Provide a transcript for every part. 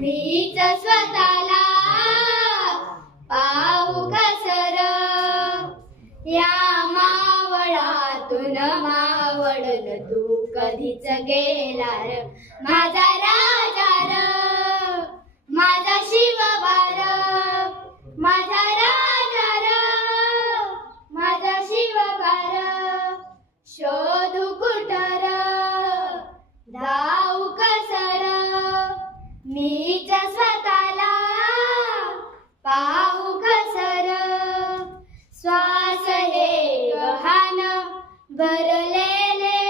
मीच स्वतःला पाहू कसर, या मावळातून मावळल तू कधीच गेला र, माझा राजा र, माझा शिवबार, माझा राजा र, माझा शिवबार. शोधू कुठर धावू कसर, मीच स्वतःला पाहू कसर. श्वास हे गहाण भरलेले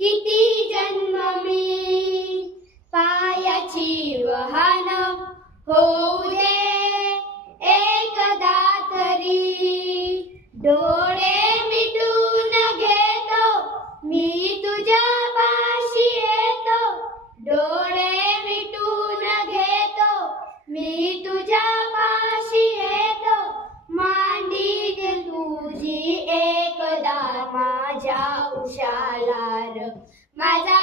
किती जन्म मी, पायाची वहान होऊ दे एकदा तरी. डोळे मिटून घेतो मी तुझ्या पाशी येतो, डोळे मिटून घेतो मी तुझ्या पाशी येतो. मांडीत तुझी एकदा माझ्या उशाला र, माझा